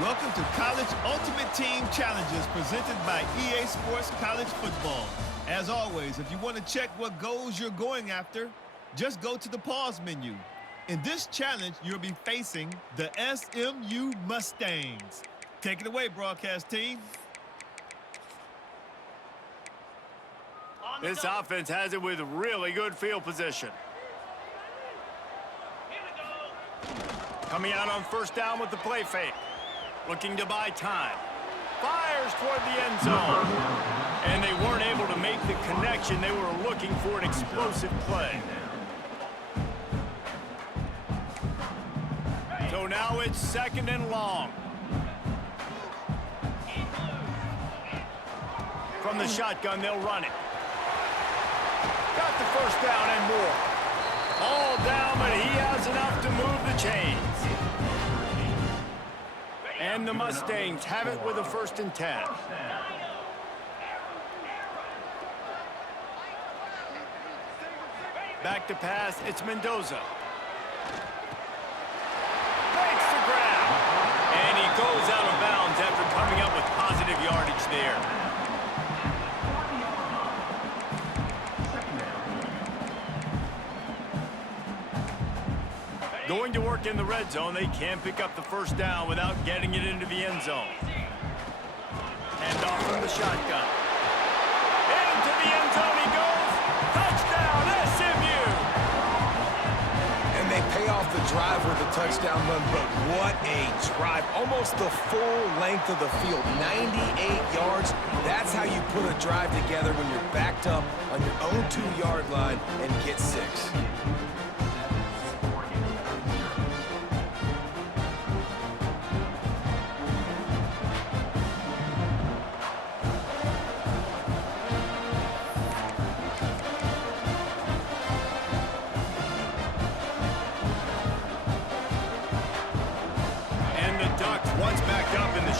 Welcome to College Ultimate Team Challenges presented by EA Sports College Football. As always, if you want to check what goals you're going after, just go to the pause menu. In this challenge, you'll be facing the SMU Mustangs. Take it away, broadcast team. This offense has it with really good field position. Coming out on first down with the play fake. Looking to buy time. Fires toward the end zone. And they weren't able to make the connection. They were looking for an explosive play. So now it's 2nd and long. From the shotgun, they'll run it. Got the first down and more. All down, but he has enough to move the chains. And the Mustangs have it with a 1st and 10. Back to pass, it's Mendoza. Makes the grab. And he goes out of bounds after coming up with positive yardage there. Going to work in the red zone. They can't pick up the first down without getting it into the end zone. And off from the shotgun. Into the end zone he goes. Touchdown, SMU! And they pay off the drive with a touchdown run, but what a drive. Almost the full length of the field, 98 yards. That's how you put a drive together when you're backed up on your own 2-yard line and get 6.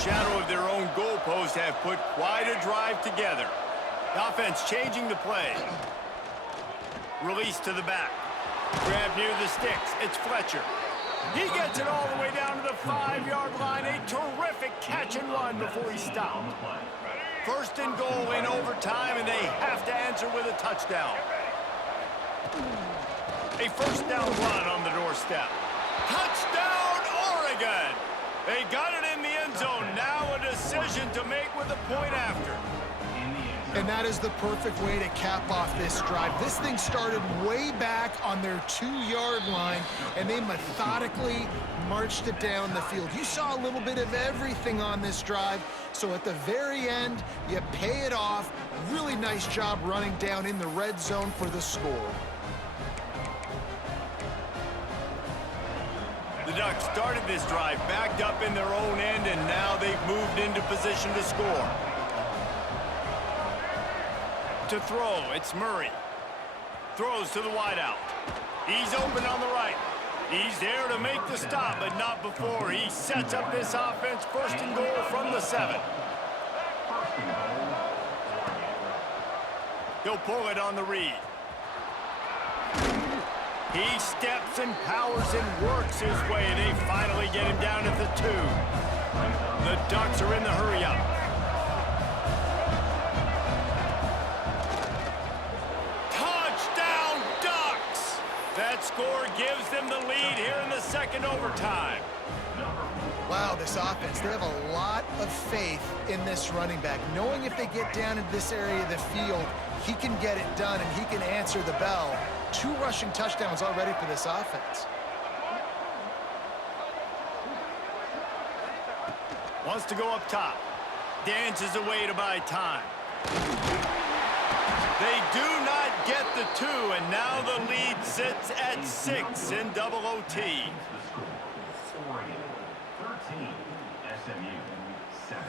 Shadow of their own goalpost have put quite a drive together. Offense changing the play. Release to the back. Grab near the sticks. It's Fletcher. He gets it all the way down to the 5-yard line. A terrific catch and run before he stopped. 1st and goal in overtime, and they have to answer with a touchdown. A 1st down run on the doorstep. Touchdown, Oregon! They got it in the end zone. Now a decision to make with a point after. And that is the perfect way to cap off this drive. This thing started way back on their 2-yard line, and they methodically marched it down the field. You saw a little bit of everything on this drive, so at the very end, you pay it off. Really nice job running down in the red zone for the score. The Ducks started this drive backed up in their own end, and now they've moved into position to score. To throw, it's Murray. Throws to the wideout. He's open on the right. He's there to make the stop, but not before he sets up this offense. 1st and goal from the 7. He'll pull it on the read. He steps and powers and works his way. They finally get him down at the 2. The Ducks are in the hurry-up. Touchdown, Ducks! That score gives them the lead here in the 2nd overtime. Wow, this offense, they have a lot of faith in this running back. Knowing if they get down into this area of the field, he can get it done and he can answer the bell. 2 rushing touchdowns already for this offense. Wants to go up top. Dances away to buy time. They do not get the 2, and now the lead sits at 6 in double OT. Oregon 13, SMU 7.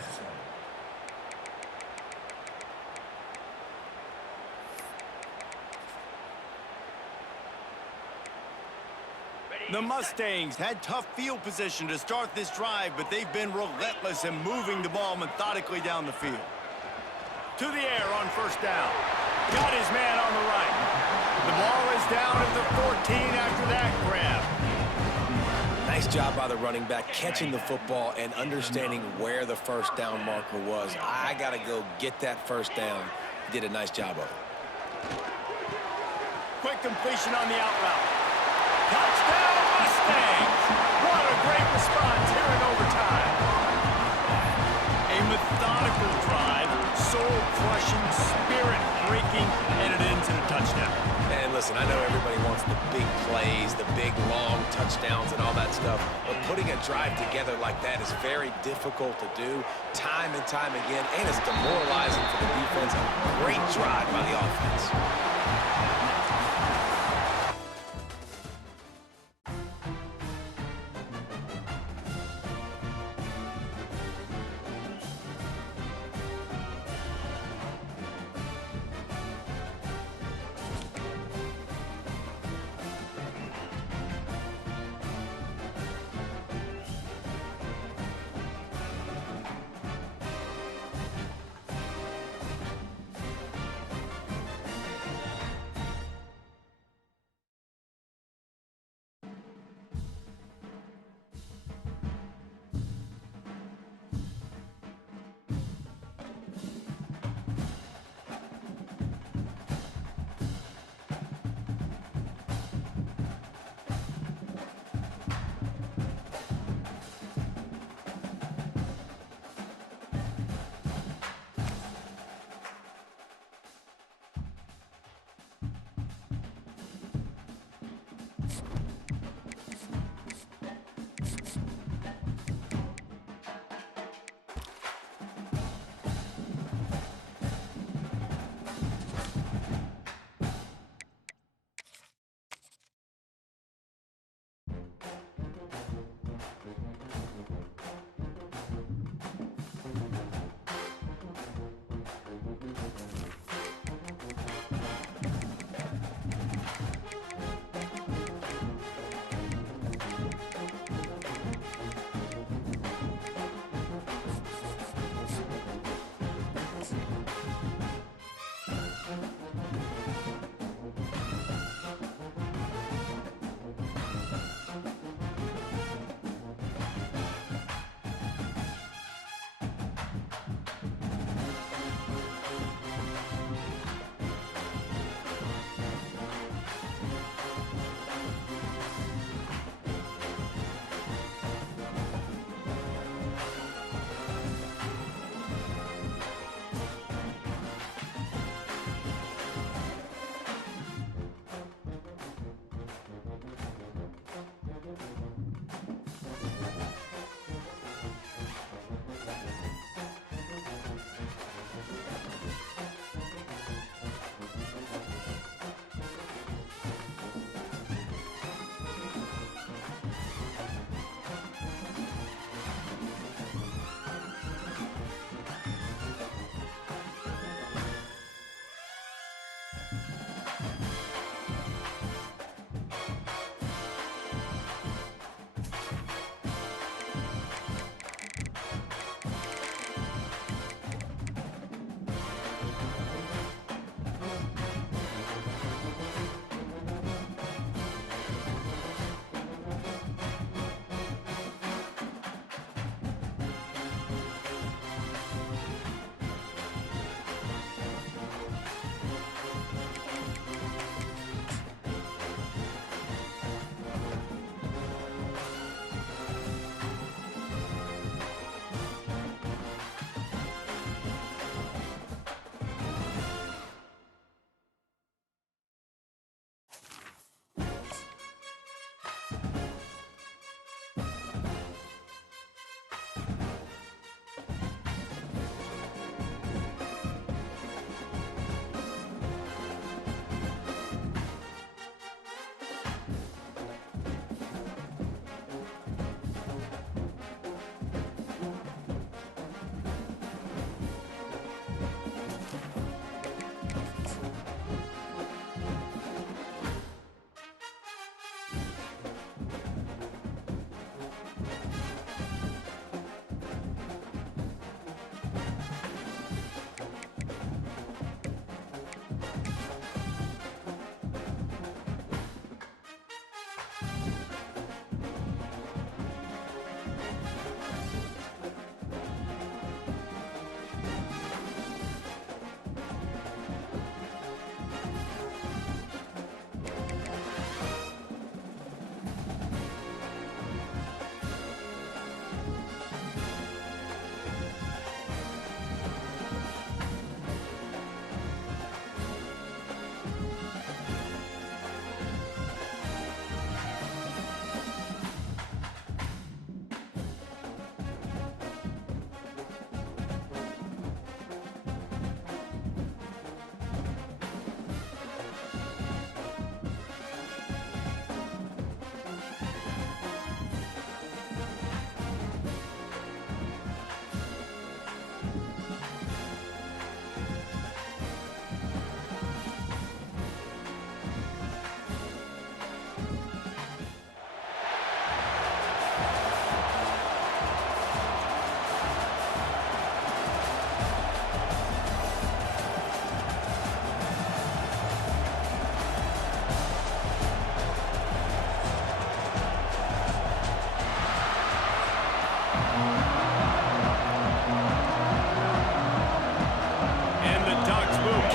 The Mustangs had tough field position to start this drive, but they've been relentless in moving the ball methodically down the field. To the air on 1st down. Got his man on the right. The ball is down at the 14 after that grab. Nice Nice job by the running back, catching the football and understanding where the first down marker was. I got to go get that first down. He did a nice job of it. Quick completion on the out route. Touchdown, Mustangs! What a great response here in overtime. A methodical drive, soul-crushing, spirit-breaking, and it ends in a touchdown. And listen, I know everybody wants the big plays, the big, long touchdowns and all that stuff, but putting a drive together like that is very difficult to do time and time again, and it's demoralizing for the defense. Great drive by the offense.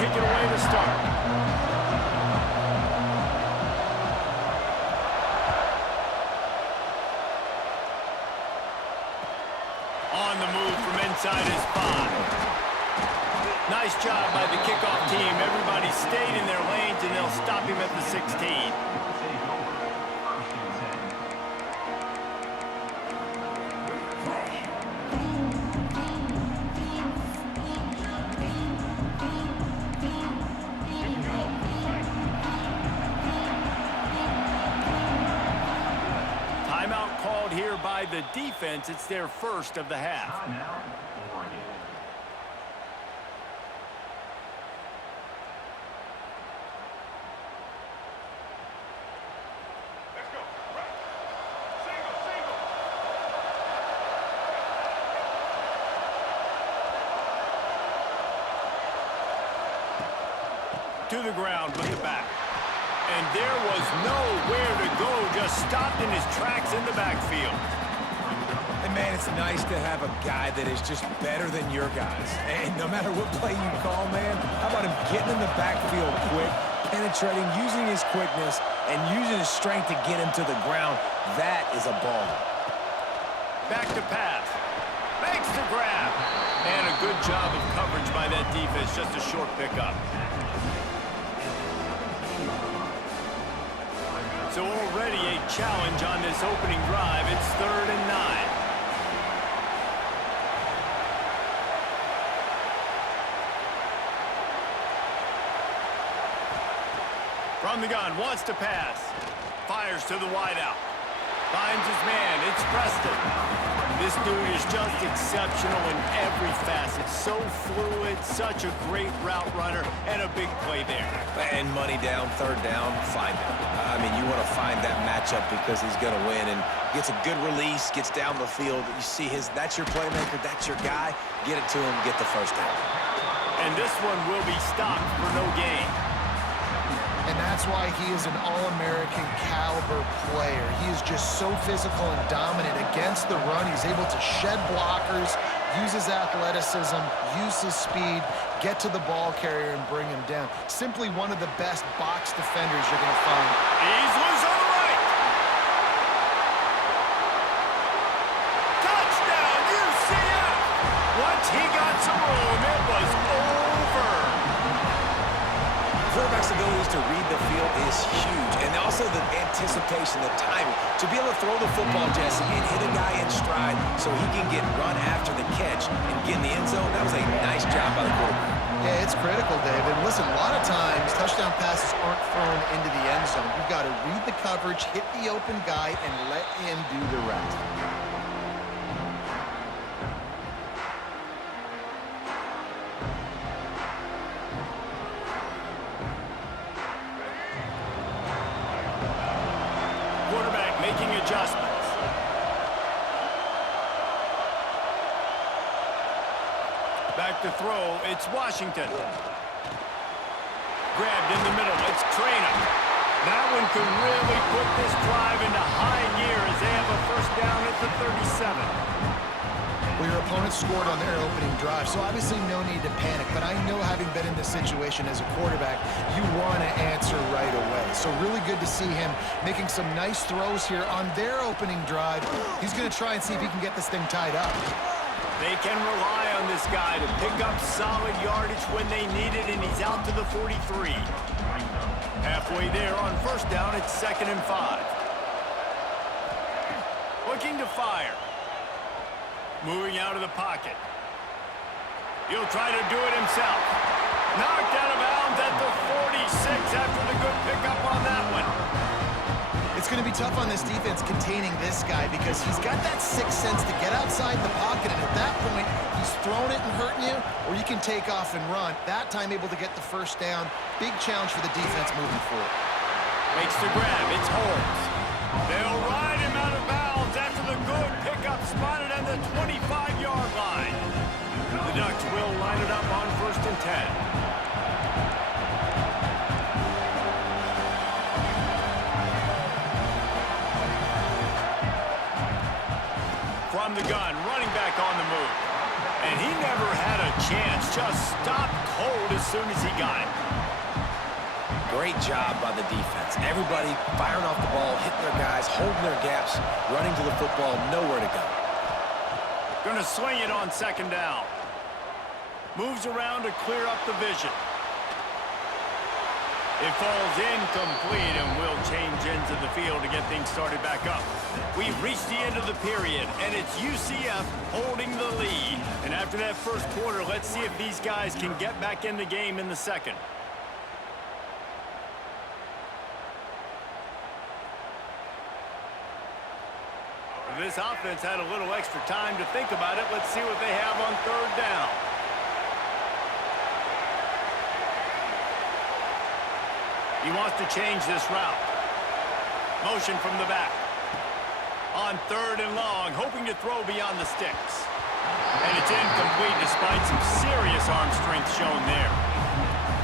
kick it away to start. On the move from inside his 5. Nice job by the kickoff team. Everybody stayed in their lanes, and they'll stop him at the 16. Timeout called here by the defense. It's their first of the half. To the ground with the back. And there was nowhere to go, just stopped in his tracks in the backfield. And man, it's nice to have a guy that is just better than your guys. And no matter what play you call, man, how about him getting in the backfield quick, penetrating, using his quickness, and using his strength to get him to the ground. That is a baller. Back to pass. Makes the grab. And a good job of coverage by that defense, just a short pickup. So already a challenge on this opening drive. It's 3rd and 9. From the gun, wants to pass. Fires to the wideout. Finds his man. It's Preston. This dude is just exceptional in every facet. So fluid, such a great route runner, and a big play there. And money down, 3rd down, find him. I mean, you want to find that matchup because he's going to win, and gets a good release, gets down the field. You see that's your playmaker, that's your guy. Get it to him, get the 1st down. And this one will be stopped for no gain. And that's why he is an All-American caliber player. He is just so physical and dominant against the run. He's able to shed blockers, use his athleticism, use his speed, get to the ball carrier and bring him down. Simply one of the best box defenders you're going to find. He's loose on the right. Touchdown, UCF! Once he got some room, it was over. Quarterback's abilities to read the field is huge, and also the anticipation, the timing. To be able to throw the football, Jesse, and hit a guy in stride so he can get run after the catch and get in the end zone, that was a nice job by the quarterback. Yeah, it's critical, David. Listen, a lot of times touchdown passes aren't thrown into the end zone. You've got to read the coverage, hit the open guy, and let him do the rest. Making adjustments. Back to throw, it's Washington. Grabbed in the middle, it's Traynor. That one could really put this drive into high gear as they have a 1st down at the 37. Well, your opponent scored on their opening drive, so obviously no need to panic. But I know, having been in this situation as a quarterback, you want to answer right away. So really good to see him making some nice throws here on their opening drive. He's going to try and see if he can get this thing tied up. They can rely on this guy to pick up solid yardage when they need it, and he's out to the 43. Halfway there on 1st down, it's 2nd and 5. Looking to fire. Moving out of the pocket. He'll try to do it himself. Knocked out of bounds at the 46 after the good pickup on that one. It's going to be tough on this defense containing this guy because he's got that 6th sense to get outside the pocket, and at that point, he's throwing it and hurting you, or you can take off and run. That time able to get the 1st down. Big challenge for the defense moving forward. Makes the grab. It's Holmes. They'll ride him out of bounds after the good pickup spotted at the 25-yard line. The Ducks will line it up on 1st and 10. From the gun, running back on the move. And he never had a a chance. Just stopped cold as soon as he got it. Great job by the defense. Everybody firing off the ball, hitting their guys, holding their gaps, running to the football, nowhere to go. Gonna swing it on second down. Moves around to clear up the vision. It falls incomplete, and we'll change ends of the field to get things started back up. We've reached the end of the period, and it's UCF holding the lead. And after that first quarter, let's see if these guys can get back in the game in the second. This offense had a little extra time to think about it. Let's see what they have on third down. He wants to change this route. Motion from the back. On third and long, hoping to throw beyond the sticks. And it's incomplete despite some serious arm strength shown there.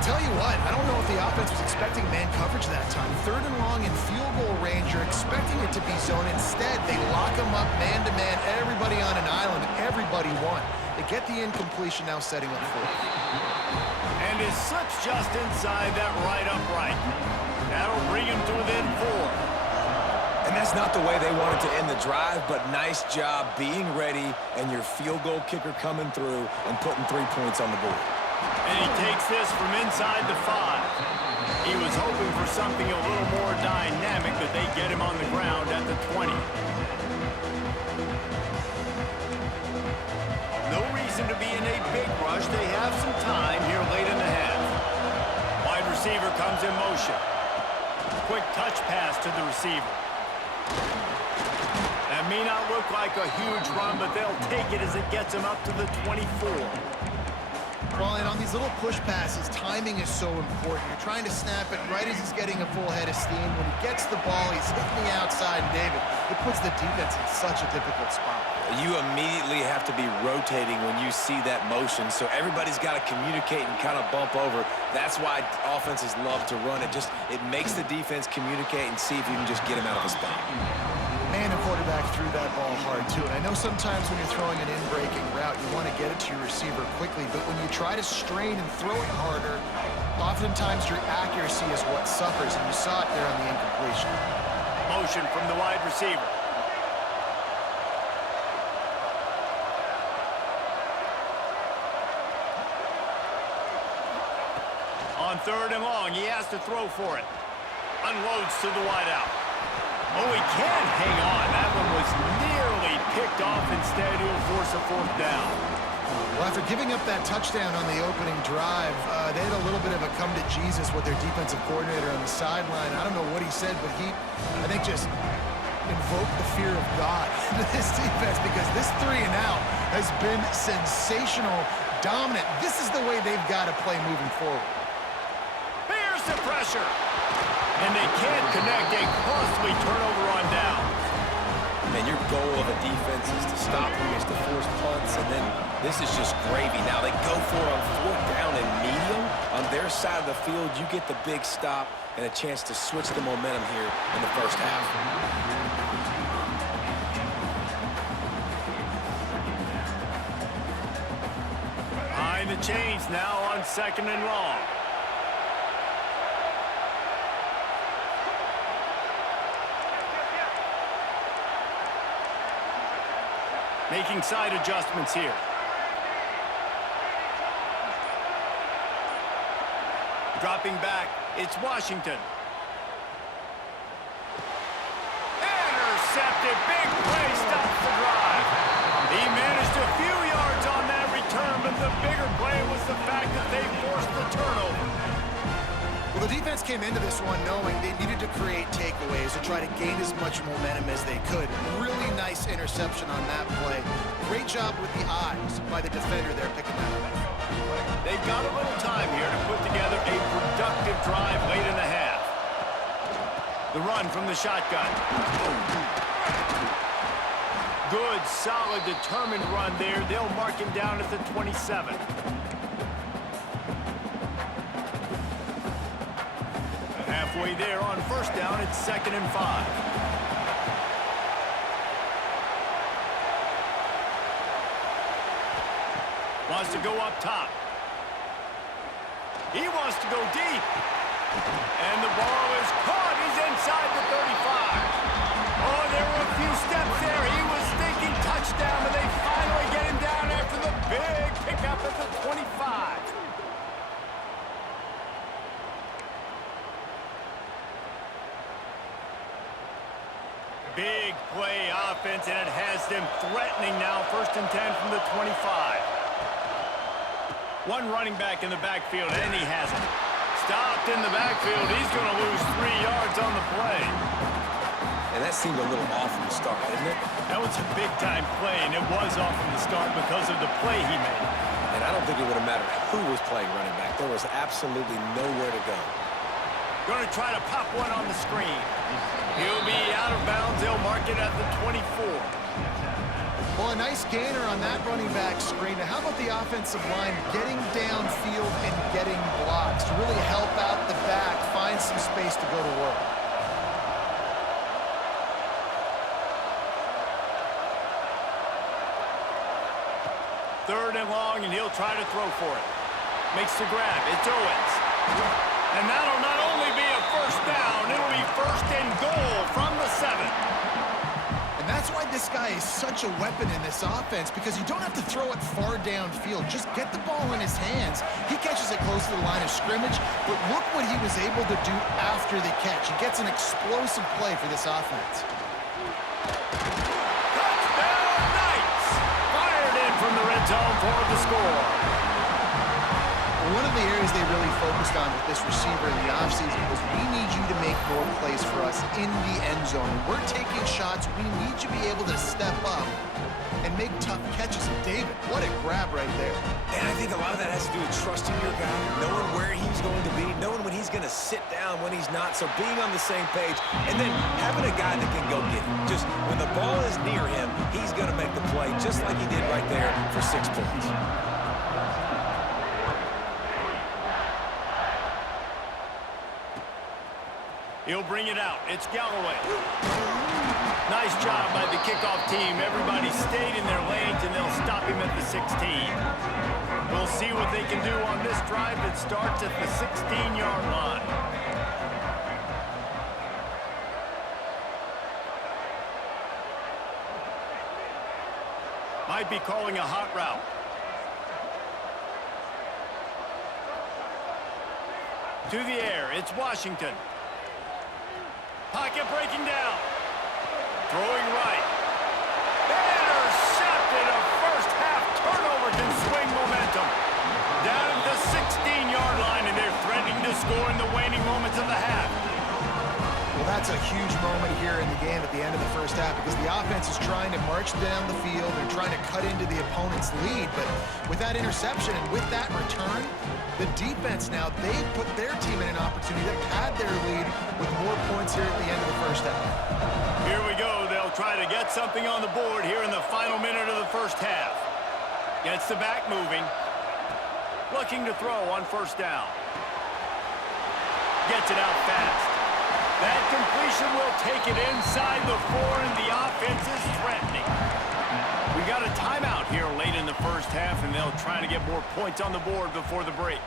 Tell you what, I don't know if the offense was expecting man coverage that time. Third and long in field goal range, you're expecting it to be zone. Instead, they lock them up man-to-man, everybody on an island, everybody won. They get the incompletion, now setting up fourth. And it slips just inside that right upright. That'll bring him to within 4. And that's not the way they wanted to end the drive, but nice job being ready and your field goal kicker coming through and putting 3 points on the board. And he takes this from inside the 5. He was hoping for something a little more dynamic, but they get him on the ground at the 20. No reason to be in a big rush. They have some time here late in the half. Wide receiver comes in motion. Quick touch pass to the receiver. That may not look like a huge run, but they'll take it as it gets him up to the 24. Well, and on these little push passes, timing is so important. You're trying to snap it right as he's getting a full head of steam. When he gets the ball, he's hitting the outside, and David, it puts the defense in such a difficult spot. You immediately have to be rotating when you see that motion, so everybody's got to communicate and kind of bump over. That's why offenses love to run it. It makes the defense communicate and see if you can just get him out of a spot. Man, the quarterback threw that ball hard, too. And I know sometimes when you're throwing an in-breaking route, you want to get it to your receiver quickly. But when you try to strain and throw it harder, oftentimes your accuracy is what suffers. And you saw it there on the incompletion. Motion from the wide receiver. On third and long, he has to throw for it. Unloads to the wideout. Oh, he can't hang on. That one was nearly picked off. Instead, he'll force a fourth down. Well, after giving up that touchdown on the opening drive, they had a little bit of a come to Jesus with their defensive coordinator on the sideline. I don't know what he said, but he, I think, just invoked the fear of God in this defense, because this 3 and out has been sensational, dominant. This is the way they've got to play moving forward. Here's the pressure. And they can't connect. A costly turnover on downs. Man, your goal of a defense is to stop them, is to force punts, and then this is just gravy. Now they go for it on fourth down and medium. On their side of the field, you get the big stop and a chance to switch the momentum here in the first half. Behind the chains now on second and long. Making side adjustments here. Dropping back, it's Washington. Intercepted, big play, stops the drive. He managed a few yards on that return, but the bigger play was the fact that they forced the turnover. Well, the defense came into this one knowing they needed to create takeaways to try to gain as much momentum as they could. Really nice interception on that play. Great job with the eyes by the defender there picking that up. They've got a little time here to put together a productive drive late in the half. The run from the shotgun. Good, solid, determined run there. They'll mark him down at the 27. Halfway there on first down, it's 2nd and 5. Wants to go up top. He wants to go deep. And the ball is caught. He's inside the 35. Oh, there were a few steps there. He was thinking touchdown, but they finally get him down after the big pickup at the 25. Big play offense, and it has them threatening now. 1st and 10 from the 25. One running back in the backfield, and he has it. Stopped in the backfield. He's going to lose 3 yards on the play. And that seemed a little off from the start, didn't it? That was a big-time play, and it was off from the start because of the play he made. And I don't think it would have mattered who was playing running back. There was absolutely nowhere to go. Going to try to pop one on the screen. He'll be out of bounds. They'll mark it at the 24. Well, a nice gainer on that running back screen. Now, how about the offensive line getting downfield and getting blocks to really help out the back, find some space to go to work? Third and long, and he'll try to throw for it. Makes the grab. It's Owens. And that'll not only be a 1st down, it'll be 1st and goal from the 7. And that's why this guy is such a weapon in this offense, because you don't have to throw it far downfield. Just get the ball in his hands. He catches it close to the line of scrimmage, but look what he was able to do after the catch. He gets an explosive play for this offense. Touchdown Knights! Fired in from the red zone for the score. One of the areas they really focused on with this receiver in the offseason was, we need you to make more plays for us in the end zone. When we're taking shots, we need you to be able to step up and make tough catches. And David, what a grab right there. And I think a lot of that has to do with trusting your guy, knowing where he's going to be, knowing when he's going to sit down, when he's not. So being on the same page, and then having a guy that can go get it. Just when the ball is near him, he's going to make the play, just like he did right there for 6 points. He'll bring it out. It's Galloway. Nice job by the kickoff team. Everybody stayed in their lanes, and they'll stop him at the 16. We'll see what they can do on this drive that starts at the 16-yard line. Might be calling a hot route. To the air, it's Washington. Pocket breaking down. Throwing right. Intercepted. A first-half turnover can swing momentum. Down at the 16-yard line, and they're threatening to score in the waning moments of the half. Well, that's a huge moment here in the game at the end of the first half, because the offense is trying to march down the field. They're trying to cut into the opponent's lead, but with that interception and with that return, the defense now, they put their team in an opportunity to pad their lead with more points here at the end of the first half. Here we go. They'll try to get something on the board here in the final minute of the first half. Gets the back moving. Looking to throw on 1st down. Gets it out fast. That completion will take it inside the 4, and the offense is threatening. We got a timeout here late in the first half, and they'll try to get more points on the board before the break.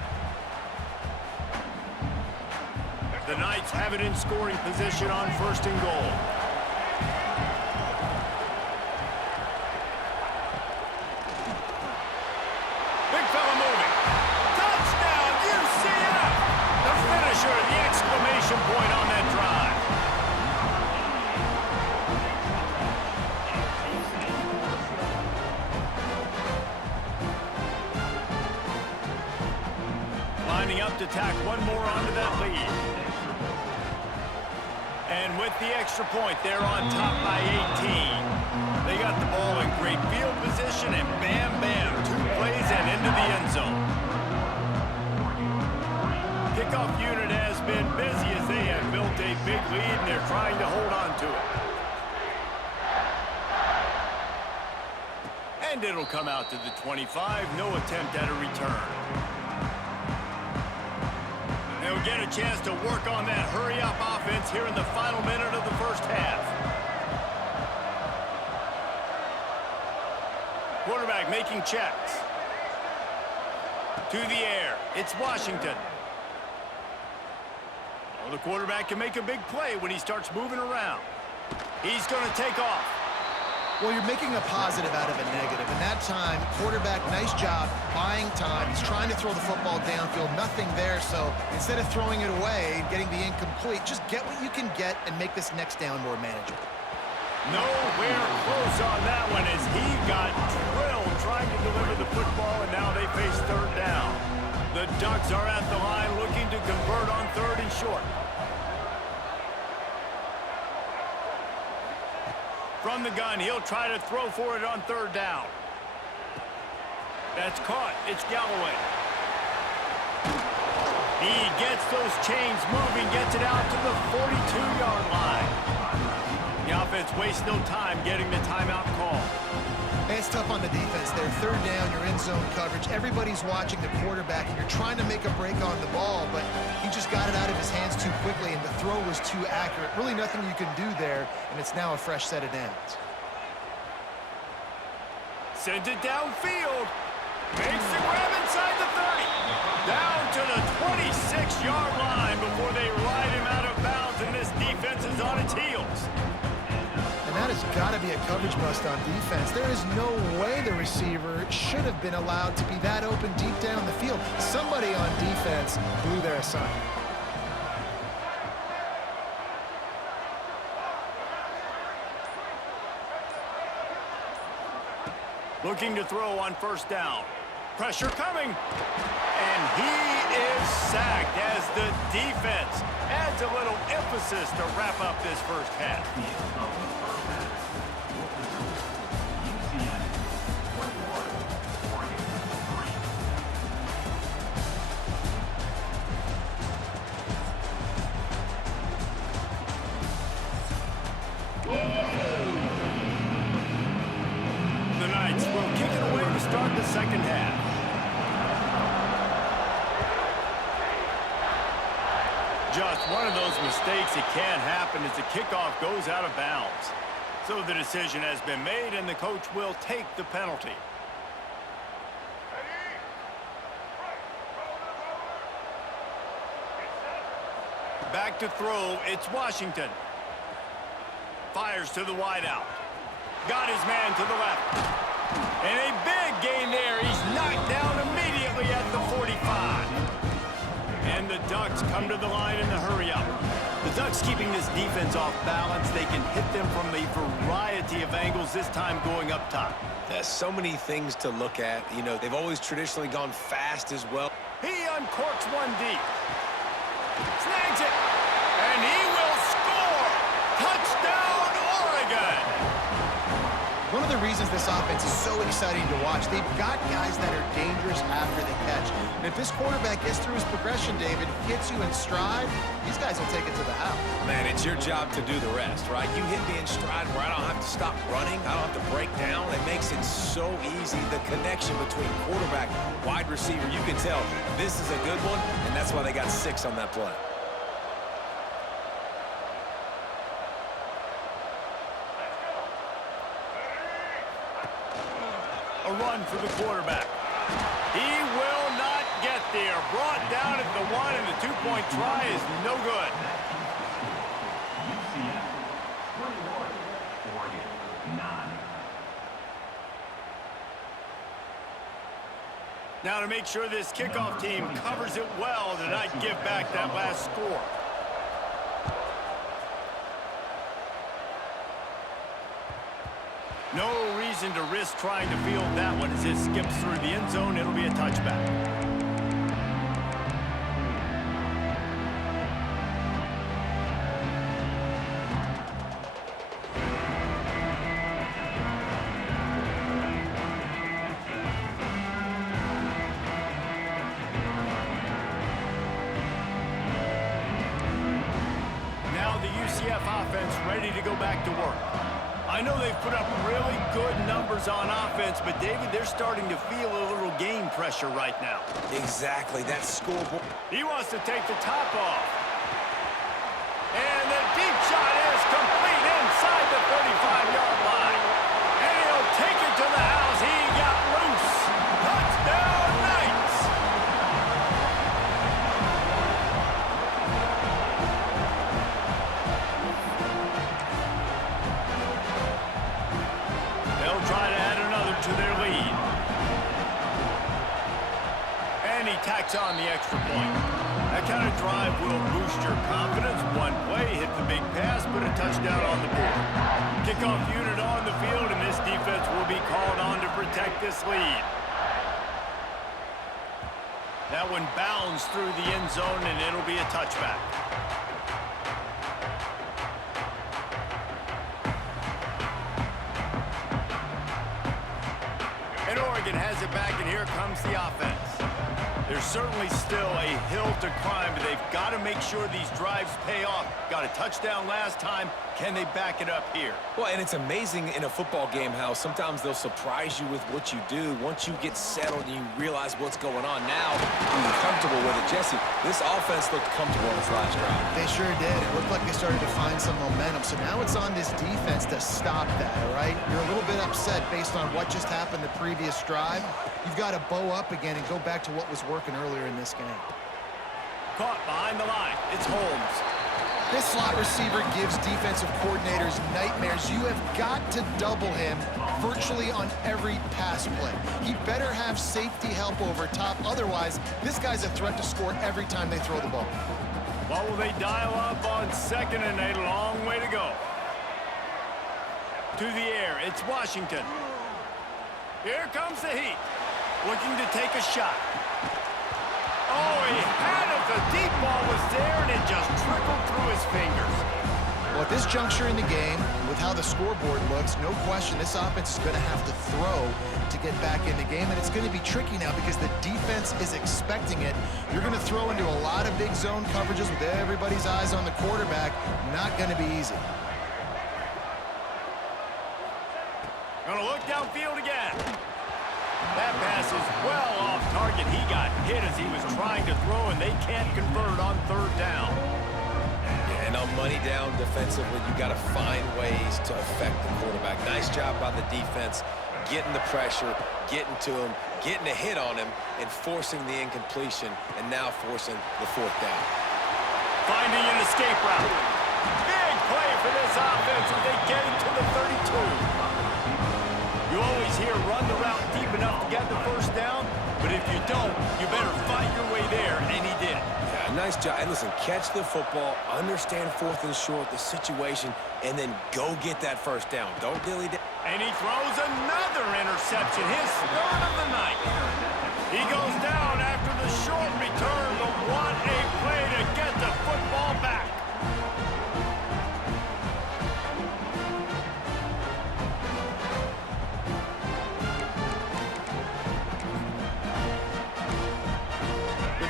The Knights have it in scoring position on 1st and goal. Big fella moving. Touchdown, UCF! The finisher, the exclamation point on that drive. Lining up to tack one more onto that lead. And with the extra point, they're on top by 18. They got the ball in great field position, and bam, bam, 2 plays and into the end zone. Kickoff unit has been busy as they have built a big lead, and they're trying to hold on to it. And it'll come out to the 25. No attempt at a return. They'll get a chance to work on that hurry-up offense here in the final minute of the first half. Quarterback making checks. To the air. It's Washington. Oh, the quarterback can make a big play when he starts moving around. He's going to take off. Well, you're making a positive out of a negative. And that time, quarterback, nice job buying time. He's trying to throw the football downfield. Nothing there. So instead of throwing it away and getting the incomplete, just get what you can get and make this next down more manageable. Nowhere close on that one as he got drilled trying to deliver the football, and now they face third down. The Ducks are at the line looking to convert on 3rd and short. From the gun, he'll try to throw for it on 3rd down. That's caught. It's Galloway. He gets those chains moving, gets it out to the 42-yard line. The offense wastes no time getting the timeout call. It's tough on the defense there. 3rd down, you're in zone coverage. Everybody's watching the quarterback, and you're trying to make a break on the ball, but he just got it out of his hands too quickly, and the throw was too accurate. Really nothing you can do there, and it's now a fresh set of downs. Sends it downfield. Makes the grab inside the 30. Down to the 26-yard line before they ride him out of bounds, and this defense is on its heels. And that has got to be a coverage bust on defense. There is no way the receiver should have been allowed to be that open deep down the field. Somebody on defense blew their assignment. Looking to throw on 1st down. Pressure coming. And he is sacked as the defense adds a little emphasis to wrap up this first half. The Knights will kick it away to start the second half. Just one of those mistakes that can happen as the kickoff goes out of bounds. So the decision has been made, and the coach will take the penalty. Back to throw, it's Washington. Fires to the wideout. Got his man to the left. And a big gain there. He's knocked down immediately at the 45. And the Ducks come to the line in the hurry-up. The Ducks keeping this defense off balance. They can hit them from a variety of angles, this time going up top. There's so many things to look at. You know, they've always traditionally gone fast as well. He uncorks one deep. Snags it. And he will score. Touchdown, Oregon. One of the reasons this offense is so exciting to watch, they've got guys that are dangerous after the catch. And if this quarterback gets through his progression, David, hits you in stride, these guys will take it to the house. Man, it's your job to do the rest, right? You hit me in stride where I don't have to stop running. I don't have to break down. It makes it so easy. The connection between quarterback, wide receiver, you can tell this is a good one, and that's why they got 6 on that play. A run for the quarterback. He will not get there. Brought down at the 1, and the 2-point try is no good. UCF 21, Oregon 9. Now to make sure this kickoff team covers it well to not give back that last score. No reason to risk trying to field that one as it skips through the end zone. It'll be a touchback. Now the UCF offense ready to go back to work. I know they've put up really good numbers on offense, but, David, they're starting to feel a little game pressure right now. Exactly, that scoreboard. He wants to take the top off. And the deep shot is complete inside the 35-yard line. And he'll take it to the house. He got loose. Touchdown, Knights. he tacks on the extra point. That kind of drive will boost your confidence. One play, hit the big pass, put a touchdown on the board. Kickoff unit on the field, and this defense will be called on to protect this lead. That one bounds through the end zone, and it'll be a touchback. And Oregon has it back, and here comes the offense. There's certainly still a hill to climb, but they've got to make sure these drives pay off. Got a touchdown last time. Can they back it up here? Well, and it's amazing in a football game how sometimes they'll surprise you with what you do. Once you get settled and you realize what's going on now, you're comfortable with it. Jesse, this offense looked comfortable in this last drive. They sure did. It looked like they started to find some momentum. So now it's on this defense to stop that, all right? You're a little bit upset based on what just happened the previous drive. You've got to bow up again and go back to what was working earlier in this game. Caught behind the line. It's Holmes. This slot receiver gives defensive coordinators nightmares. You have got to double him virtually on every pass play. He better have safety help over top. Otherwise, this guy's a threat to score every time they throw the ball. What will they dial up on second and a long way to go? To the air, it's Washington. Here comes the heat. Looking to take a shot. Oh, he had it. The deep ball was there, and it just trickled through his fingers. Well, at this juncture in the game, with how the scoreboard looks, no question this offense is going to have to throw to get back in the game, and it's going to be tricky now because the defense is expecting it. You're going to throw into a lot of big zone coverages with everybody's eyes on the quarterback. Not going to be easy. Gonna look downfield again. That pass is well off target. He got hit as he was trying to throw, and they can't convert on third down. Yeah, and on money down defensively, you got to find ways to affect the quarterback. Nice job by the defense, getting the pressure, getting to him, getting a hit on him, and forcing the incompletion, and now forcing the fourth down. Finding an escape route. Big play for this offense as they get it to the 32. You always hear run the route deep enough to get the first down, but if you don't, you better fight your way there, and he did it. Yeah, nice job. And listen, catch the football, understand fourth and short, the situation, and then go get that first down. Don't dilly-dally. And he throws another interception, his third of the night. He goes down after the short return, but what a play to get the football back.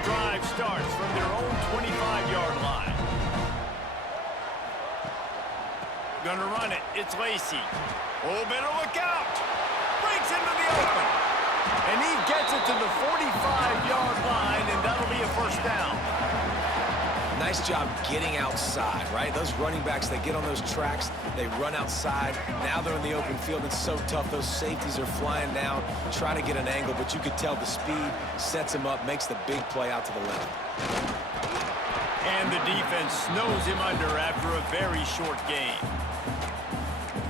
Drive starts from their own 25-yard line. Gonna run it. It's Lacey. Oh, better look out. Breaks into the open. And he gets it to the 45-yard line, and that'll be a first down. Nice job getting outside, right? Those running backs, they get on those tracks, they run outside. Now they're in the open field. It's so tough. Those safeties are flying down, trying to get an angle, but you could tell the speed sets him up, makes the big play out to the left. And the defense snows him under after a very short game.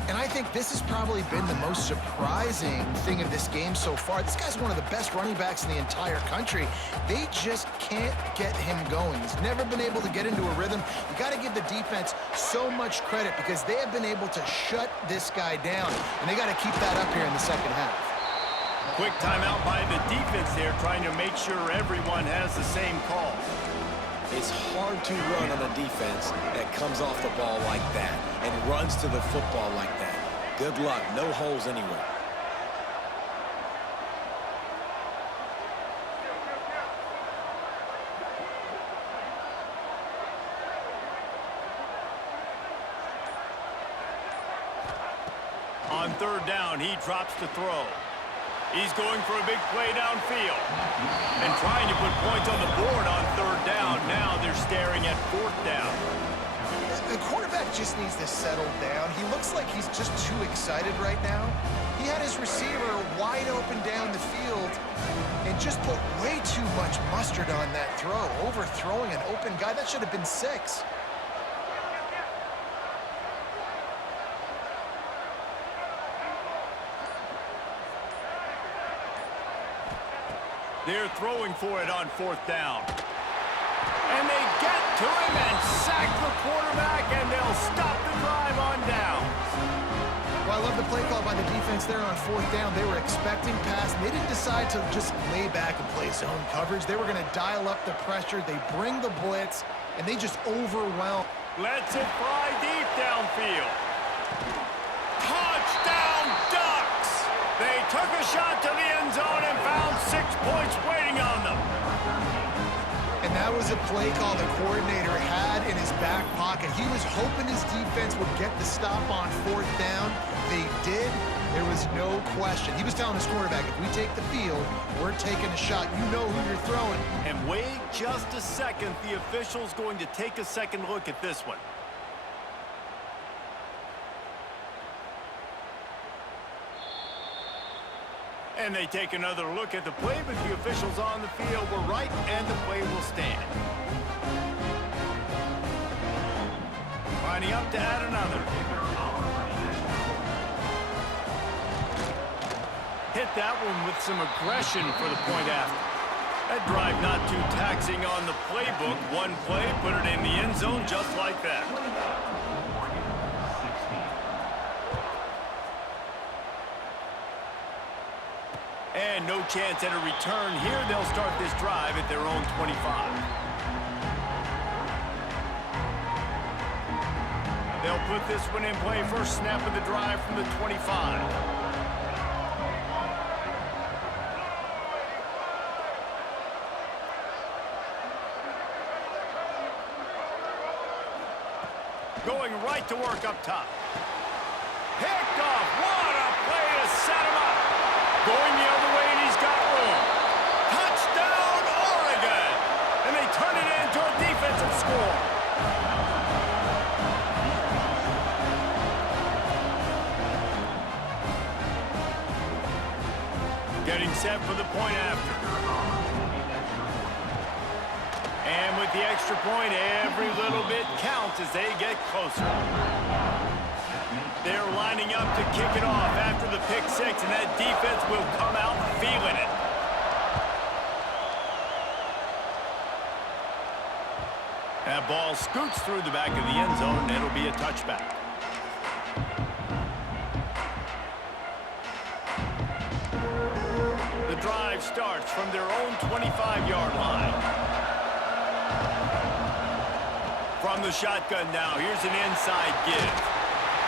And I think this has probably been the most surprising thing of this game so far. This guy's one of the best running backs in the entire country. They just can't get him going. He's never been able to get into a rhythm. You got to give the defense so much credit because they have been able to shut this guy down. And they got to keep that up here in the second half. Quick timeout by the defense there, trying to make sure everyone has the same call. It's hard to run on a defense that comes off the ball like that and runs to the football like that. Good luck. No holes anywhere. On third down, he drops to throw. He's going for a big play downfield and trying to put points on the board on third down. Now they're staring at fourth down. The quarterback just needs to settle down. He looks like he's just too excited right now. He had his receiver wide open down the field and just put way too much mustard on that throw, overthrowing an open guy. That should have been 6. They're throwing for it on 4th down. And they get to him and sack the quarterback, and they'll stop the drive on downs. Well, I love the play call by the defense there on 4th down. They were expecting pass, and they didn't decide to just lay back and play zone coverage. They were going to dial up the pressure. They bring the blitz, and they just overwhelm. Lets it fly deep downfield. Touchdown, Ducks! They took a shot to the end zone and found 6 points waiting on them. And that was a play call the coordinator had in his back pocket. He was hoping his defense would get the stop on 4th down. They did. There was no question. He was telling his quarterback, if we take the field, we're taking a shot. You know who you're throwing. And wait just a second. The official's going to take a second look at this one. And they take another look at the play, but the officials on the field were right, and the play will stand. Lining up to add another. Hit that one with some aggression for the point after. That drive not too taxing on the playbook. One play, put it in the end zone just like that. And no chance at a return here. They'll start this drive at their own 25. They'll put this one in play. First snap of the drive from the 25. Going right to work up top. Picked off. What a play to set him up. Going the other way, and he's got room. Touchdown, Oregon! And they turn it into a defensive score. Getting set for the point after. And with the extra point, every little bit counts as they get closer. They're lining up to kick it off after the pick 6, and that defense will come out feeling it. That ball scoots through the back of the end zone, and it'll be a touchback. The drive starts from their own 25-yard line. From the shotgun now, here's an inside give.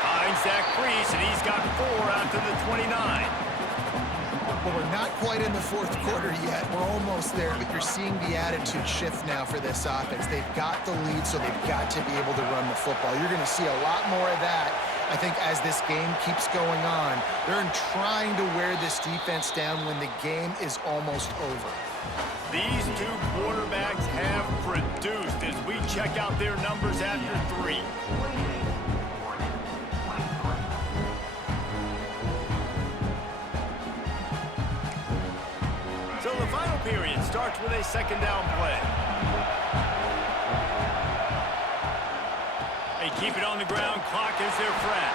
Finds that crease, and he's got 4 out to the 29. Well, we're not quite in the 4th quarter yet. We're almost there, but you're seeing the attitude shift now for this offense. They've got the lead, so they've got to be able to run the football. You're going to see a lot more of that, I think, as this game keeps going on. They're trying to wear this defense down when the game is almost over. These two quarterbacks have produced as we check out their numbers after 3. So the final period starts with a 2nd down play. They keep it on the ground. Clock is their friend.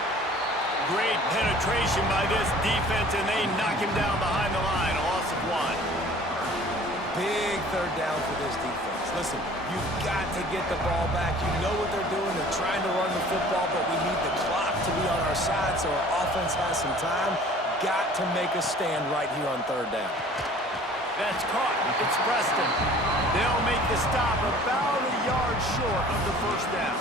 Great penetration by this defense, and they knock him down behind the line. A loss of 1. Big 3rd down for this defense. Listen, you've got to get the ball back. You know what they're doing. They're trying to run the football, but we need the clock to be on our side so our offense has some time. Got to make a stand right here on 3rd down. That's caught. It's Preston. They'll make the stop about a yard short of the 1st down.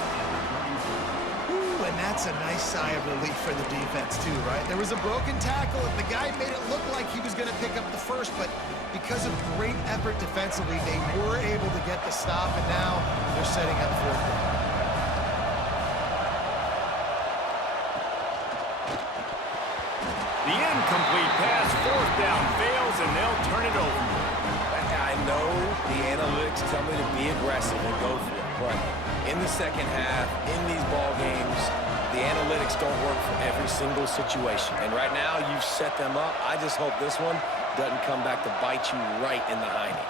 Ooh, and that's a nice sigh of relief for the defense, too, right? There was a broken tackle, and the guy made it look like he was going to pick up the first, but because of great effort defensively, they were able to get the stop, and now they're setting up 4th down. The incomplete pass, 4th down, fails, and they'll turn it over. I know the analytics tell me to be aggressive and go for it, but in the second half, in these ball games, the analytics don't work for every single situation. And right now, you've set them up. I just hope this one doesn't come back to bite you right in the hiney.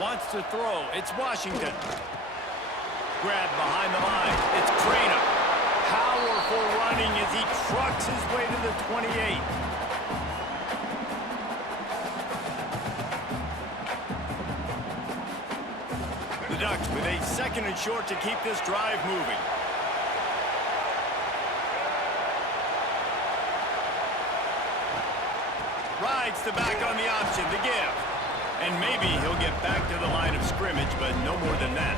Wants to throw. It's Washington. Grab behind the line. It's Craner. Powerful running as he trucks his way to the 28. The Ducks with a 2nd and short to keep this drive moving. Rides the back on the option to give. And maybe he'll get back to the line of scrimmage, but no more than that.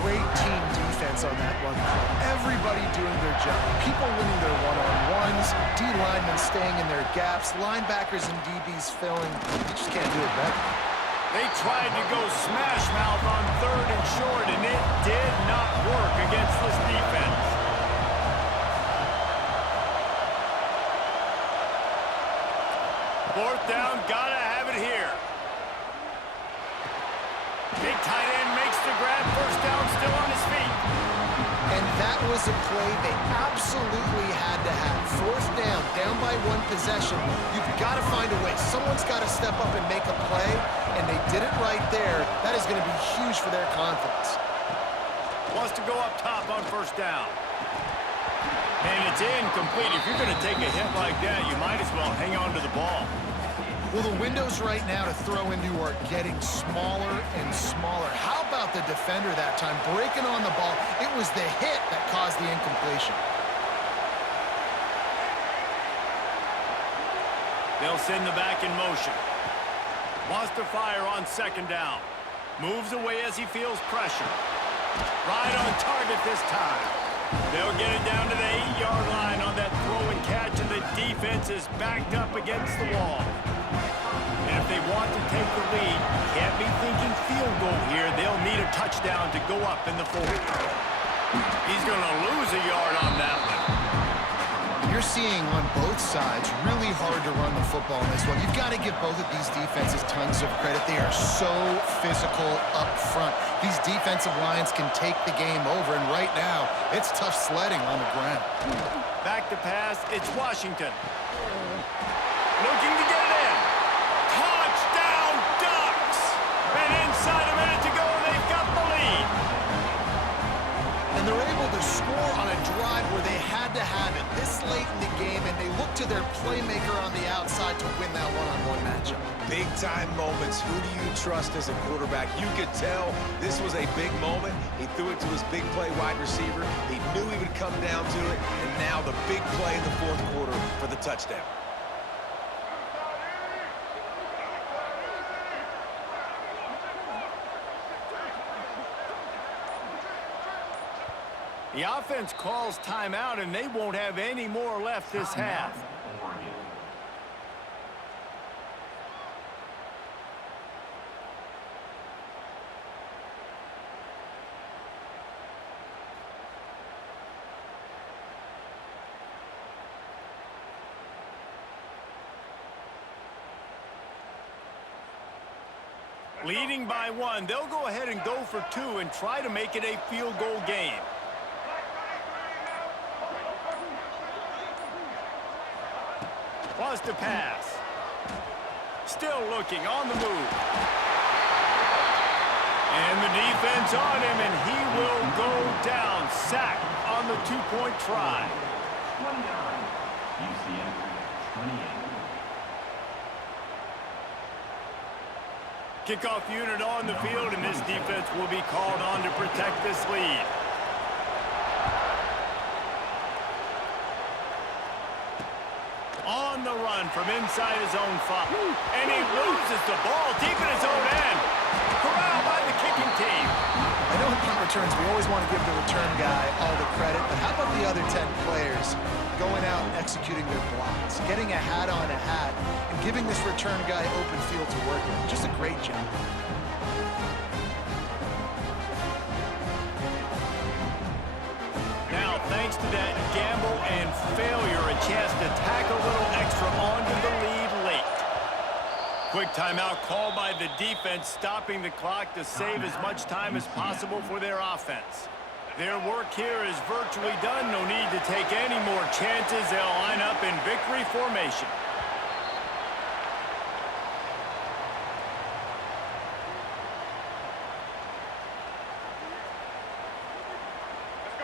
Great team defense on that one play. Everybody doing their job. People winning their one-on-ones, D-linemen staying in their gaps, linebackers and DBs filling. You just can't do it better. They tried to go smash mouth on 3rd and short, and it did not work against this defense. Fourth down, gotta have it here. Big tight end makes the grab, 1st down, still on his feet. And that was a play they absolutely had to have. 4th down, down by 1 possession. You've got to find a way. Someone's got to step up and make a play, and they did it right there. That is going to be huge for their confidence. Wants to go up top on 1st down. And it's incomplete. If you're going to take a hit like that, you might as well hang on to the ball. Well, the windows right now to throw into are getting smaller and smaller. How about the defender that time breaking on the ball? It was the hit that caused the incompletion. They'll send the back in motion. Wants to fire on 2nd down. Moves away as he feels pressure. Right on target this time. They'll get it down to the 8-yard line on that throw and catch, and the defense is backed up against the wall. And if they want to take the lead, can't be thinking field goal here. They'll need a touchdown to go up in the 4th. He's going to lose a yard on that one. You're seeing on both sides really hard to run the football in this one. You've got to give both of these defenses tons of credit. They are so physical up front. These defensive lines can take the game over, and right now, it's tough sledding on the ground. Back to pass, it's Washington. Looking to get it in. Touchdown, Ducks! And inside a minute to go, they've got the lead. And they're able to score on a drive where they had to have it this late in the game, and they look to their playmaker on the outside to win that one-on-one matchup. Big-time moments. Who do you trust as a quarterback? You could tell this was a big moment. He threw it to his big play wide receiver. He knew he would come down to it, and now the big play in the 4th quarter for the touchdown. The offense calls timeout, and they won't have any more left this half. Leading by 1, they'll go ahead and go for 2 and try to make it a field goal game. Wants to pass. Still looking on the move. And the defense on him, and he will go down. Sacked on the 2-point try. 29. UCF 28. Kickoff unit on the field, and this defense will be called on to protect this lead. On the run from inside his own 5. And he loses the ball deep in his own end. Corralled by the kicking team. I know in punt returns, we always want to give the return guy all the credit, but how about the other 10 players going out and executing their blocks, getting a hat on a hat, and giving this return guy open field to work with? Just a great job. Now, thanks to that gamble and failure, a chance to tack a little extra onto the lead late. Quick timeout called by the defense, stopping the clock to save as much time as possible for their offense. Their work here is virtually done. No need to take any more chances. They'll line up in victory formation.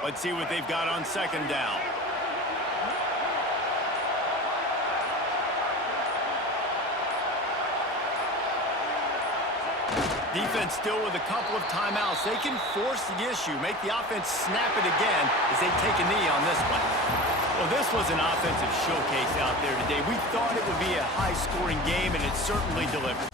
Let's see what they've got on 2nd down. Defense still with a couple of timeouts. They can force the issue, make the offense snap it again as they take a knee on this one. Well, this was an offensive showcase out there today. We thought it would be a high-scoring game, and it certainly delivered.